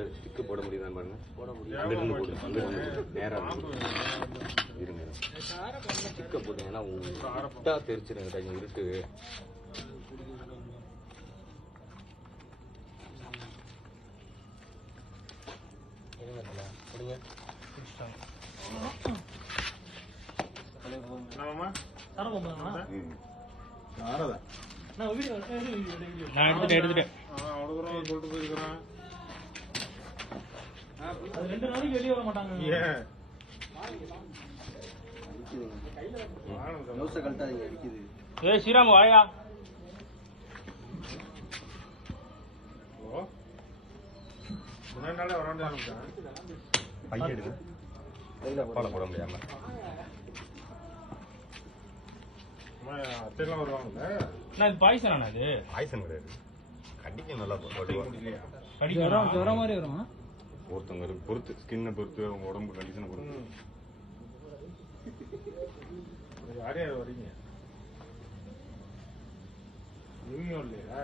இல்ல ஸ்டிக் போட முடியுதான்னு பாருங்க. போட முடியும். அங்கிருந்து போடு. அங்கிருந்து நேரா இருங்க. ஸ்டிக்க போட்டீங்கன்னா விட்டா தெரிச்சிருங்க. கொஞ்சம் இருக்கு. எடுத்துட்டேன். ரெண்டு நாளைக்கு வெளியே வர மாட்டாங்க. ஸ்ரீராம் வாயா. போட முடியாம பாய்சன் அது பாய்சன் கிடையாது. கடிக்க நல்லா ஜுரம் மாதிரி வரும். ஒருத்தவங்க பொறுத்து ஸ்கின்னை பொறுத்து அவங்க உடம்பு கண்டிஷனை பொறுத்து. யாரையா வரீங்க? இல்லையா